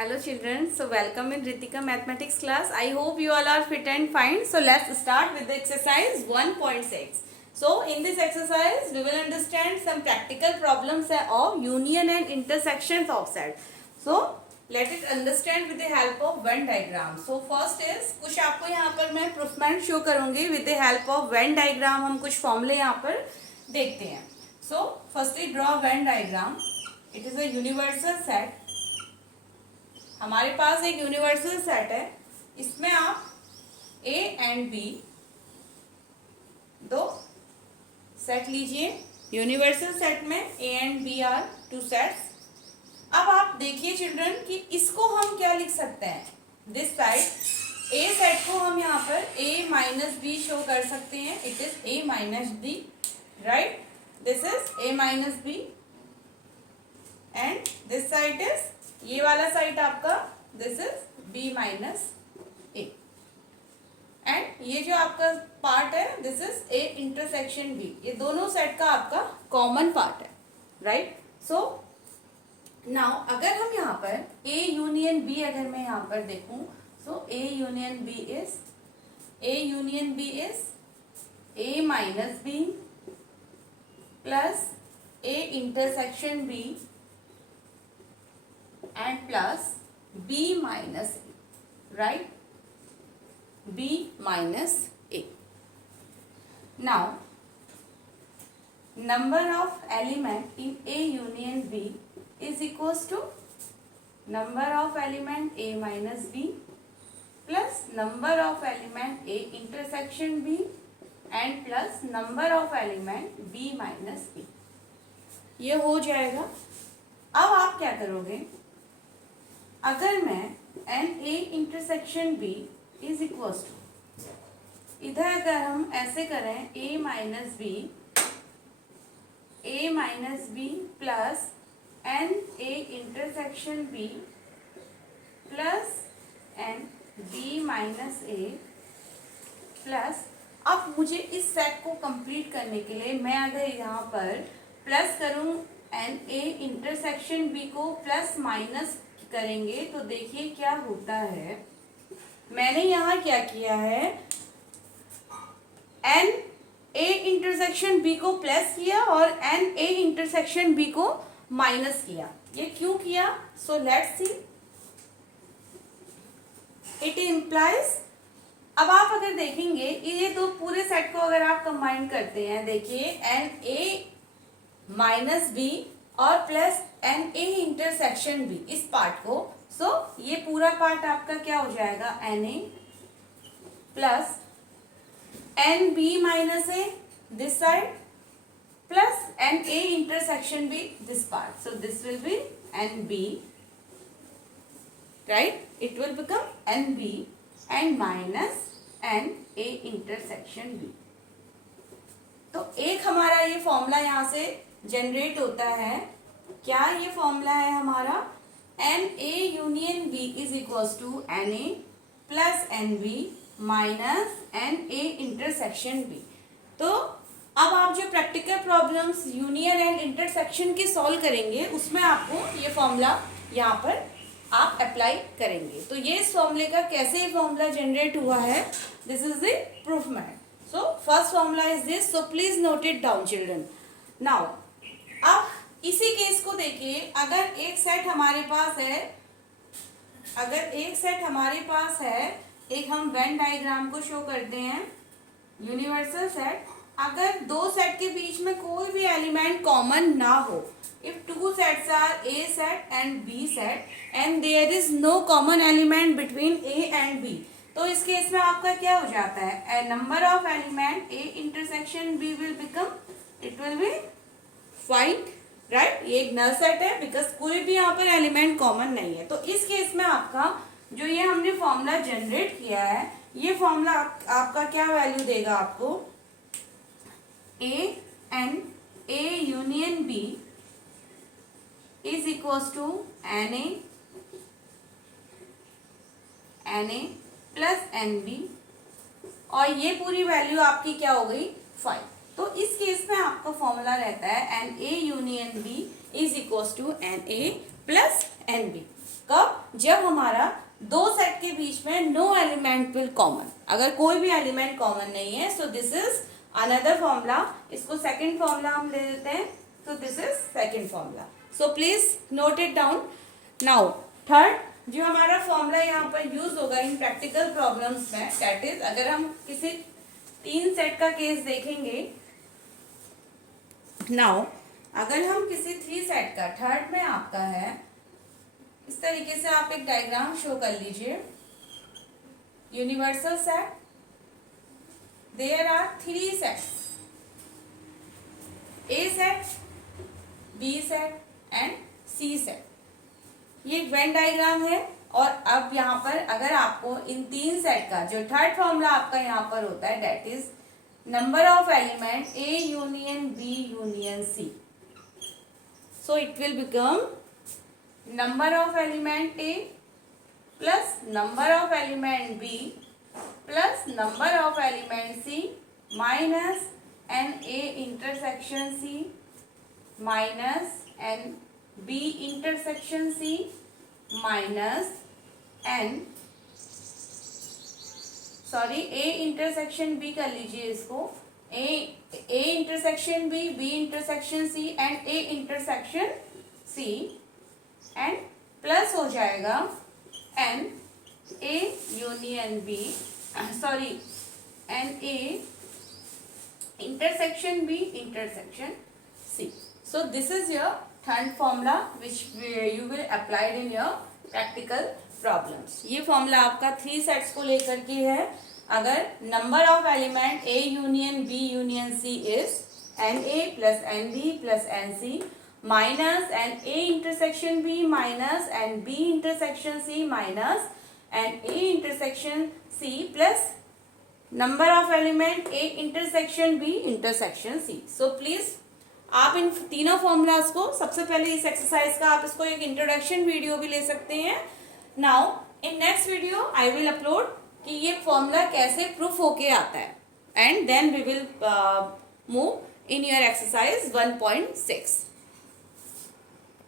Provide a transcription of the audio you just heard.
Hello children, so welcome in Ritika mathematics class. I hope you all are fit and fine. So let's start with the exercise 1.6. So in this exercise we will understand some practical problems of union and intersections of sets. So let it understand with the help of Venn diagram. So first is कुछ आपको यहाँ पर मैं प्रूफमेंट show करूँगी with the help of Venn diagram. हम कुछ फॉर्मूले यहाँ पर देखते हैं. So firstly draw Venn diagram. It is a universal set. हमारे पास एक यूनिवर्सल सेट है. इसमें आप A एंड B दो सेट लीजिए. यूनिवर्सल सेट में A and B are two sets. अब आप देखिए चिल्ड्रन कि इसको हम क्या लिख सकते हैं. दिस साइड A सेट को हम यहाँ पर A माइनस B शो कर सकते हैं. It is A minus B, right. This is A minus B and this side is, ये वाला साइड आपका this is B minus A and ये जो आपका पार्ट है this is A intersection B. ये दोनों सेट का आपका कॉमन पार्ट है, राइट. सो नाउ अगर हम यहाँ पर A यूनियन B अगर मैं यहाँ पर देखूं, सो A union B is A minus B plus A intersection B and plus B minus A, right? B minus A. Now, number of element in A union B is equals to number of element A minus B plus number of element A intersection B and plus number of element B minus A. ये हो जाएगा. अब आप क्या करोगे, अगर मैं n A intersection B is equals to, इधर अगर हम ऐसे करें A minus B plus n A intersection B plus n B minus A plus, अब मुझे इस सेट को कंप्लीट करने के लिए मैं अगर यहाँ पर प्लस करूँ एन ए इंटरसेक्शन बी को प्लस माइनस करेंगे तो देखिए क्या होता है. मैंने यहाँ क्या किया है, एन ए इंटरसेक्शन बी को प्लस किया और एन ए इंटरसेक्शन बी को माइनस किया. ये क्यों किया? So let's see. It implies, अब आप अगर देखेंगे ये दो पूरे सेट को अगर आप कंबाइन करते हैं, देखिए एन ए माइनस बी और plus n A intersection B, इस पार्ट को. सो ये पूरा पार्ट आपका क्या हो जाएगा, n A plus n B minus A this side plus n A intersection B this part. So this will be n B, right. It will become n B and minus n A intersection B. तो एक हमारा ये formula यहाँ से generate होता है. क्या ये फॉर्मूला है हमारा, n A union B is equals to n A plus n B minus n A intersection B. तो अब आप जो practical problems union and intersection की सॉल्व करेंगे उसमें आपको ये फॉर्मूला यहाँ पर आप अप्लाई करेंगे. तो ये इस फॉर्मूले का कैसे फॉर्मूला जनरेट हुआ है, this is the proof. So first formula is this. So please note it down children. Now अब इसी केस को देखिए, अगर एक सेट हमारे पास है, एक हम वेन डायग्राम को शो करते हैं, यूनिवर्सल सेट. अगर दो सेट के बीच में कोई भी एलिमेंट कॉमन ना हो, if two sets are A set and B set and there is no common element between A and B, तो इस केस में आपका क्या हो जाता है, number of element A intersection B will become, it will be find, right. ये एक नल सेट है बिकॉज कोई भी यहाँ पर एलिमेंट कॉमन नहीं है. तो इस केस में आपका जो ये हमने फॉर्मूला जनरेट किया है, ये फॉर्मूला आपका क्या वैल्यू देगा आपको, A union B is equals to n A plus n B, और ये पूरी वैल्यू आपकी क्या हो गई, 5. तो इस केस में आपका फॉर्मूला रहता है n A union B is equals to n A plus n B. कब, जब हमारा दो सेट के बीच में नो एलिमेंट विल कॉमन, अगर कोई भी एलिमेंट कॉमन नहीं है, सो दिस इज अनदर फॉर्मूला. इसको सेकंड फॉर्मूला हम ले लेते हैं. सो this is second formula. So please note it down. Now third जो हमारा फॉर्मूला यहाँ पर यूज होगा इन प्रैक्टिकल प्रॉब्लम्स में, दैट इज अगर हम किसी 3 सेट का केस देखेंगे. नाउ अगर हम किसी 3 सेट का, थर्ड में आपका है, इस तरीके से आप एक डायग्राम शो कर लीजिए. Universal set, there are 3 sets, A set, B set and C set. ये एक वेन डायग्राम है. और अब यहाँ पर अगर आपको इन 3 सेट का जो थर्ड फॉर्मूला आपका यहाँ पर होता है, that is number of element A union B union C. So it will become number of element A plus number of element B plus number of element C minus n A intersection C minus n B intersection C minus n A intersection B कर लीजिए इसको. A intersection B, B intersection C and A intersection C and plus हो जाएगा n A union B, sorry n A intersection B intersection C. So this is your third formula which you will applied in your practical problems. ये formula आपका 3 sets को लेकर के है. अगर number of element A union B union C is n A plus n B plus n C minus an A intersection B minus an B intersection C minus an A intersection C plus number of element A intersection B intersection C. So please आप इन तीनों formulas को, सबसे पहले इस exercise का आप इसको एक इंट्रोडक्शन वीडियो भी ले सकते हैं. Now in next video I will upload कि ये फॉर्मूला कैसे प्रूफ होके आता है, and then we will move in your exercise 1.6.